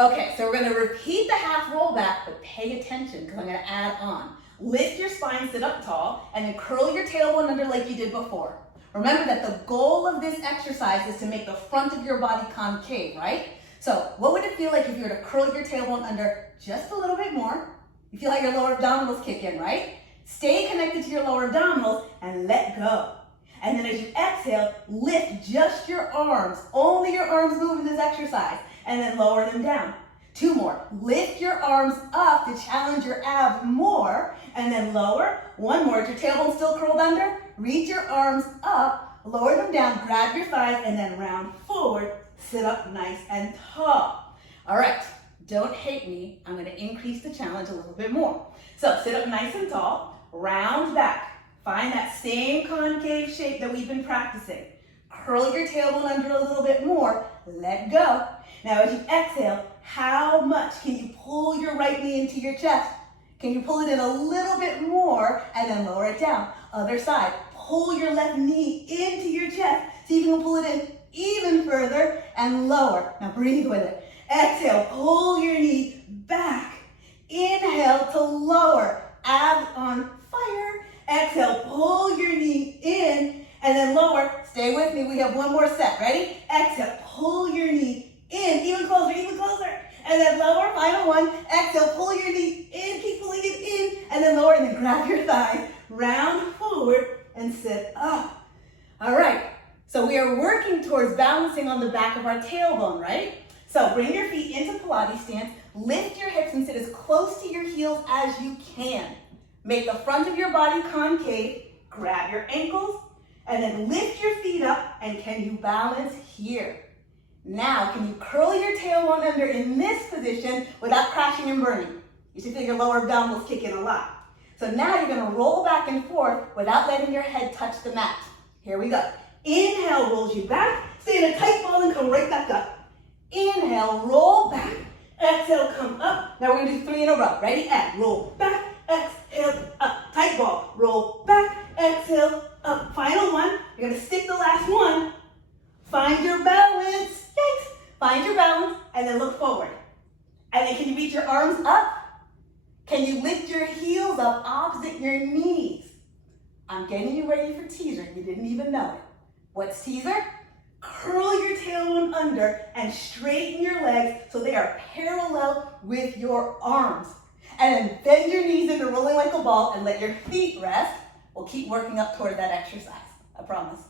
Okay, so we're gonna repeat the half roll back, but pay attention because I'm gonna add on. Lift your spine, sit up tall, and then curl your tailbone under like you did before. Remember that the goal of this exercise is to make the front of your body concave, right? So what would it feel like if you were to curl your tailbone under just a little bit more? You feel like your lower abdominals kick in, right? Stay connected to your lower abdominals and let go. And then as you exhale, lift just your arms. Only your arms move in this exercise. And then lower them down. 2 more. Lift your arms up to challenge your abs more. And then lower. 1 more. Is your tailbone still curled under? Reach your arms up, lower them down, grab your thighs, and then round forward. Sit up nice and tall. All right. Don't hate me. I'm going to increase the challenge a little bit more. So sit up nice and tall. Round back. Find that same concave shape that we've been practicing. Curl your tailbone under a little bit more. Let go. Now as you exhale, how much can you pull your right knee into your chest? Can you pull it in a little bit more and then lower it down? Other side. Pull your left knee into your chest. See if you can pull it in even further and lower. Now breathe with it. Exhale, pull your knee back. Inhale to lower. Abs on fire. Exhale, pull your knee in and then lower. Stay with me. We have 1 more set. Ready? Exhale, pull your knee in. Even closer, even closer. And then lower. Final 1. Exhale, pull your knee in. Keep pulling it in. And then lower. And then grab your thighs. Round forward and sit up. All right. So we are working towards balancing on the back of our tailbone, right? So bring your feet into Pilates stance. Lift your hips and sit as close to your heels as you can. Make the front of your body concave, grab your ankles, and then lift your feet up, and can you balance here? Now, can you curl your tailbone under in this position without crashing and burning? You should feel your lower abdominals kick in a lot. So now you're gonna roll back and forth without letting your head touch the mat. Here we go. Inhale rolls you back, stay in a tight ball and come right back up. Inhale, roll back, exhale, come up. Now we're gonna do 3 in a row. Ready? And roll back. Exhale, up, tight ball, roll back, exhale, up. Final 1, you're gonna stick the last 1. Find your balance, yikes. Find your balance, and then look forward. And then can you reach your arms up? Can you lift your heels up opposite your knees? I'm getting you ready for teaser, you didn't even know it. What's teaser? Curl your tailbone under and straighten your legs so they are parallel with your arms. And then bend your knees into rolling like a ball and let your feet rest. We'll keep working up toward that exercise, I promise.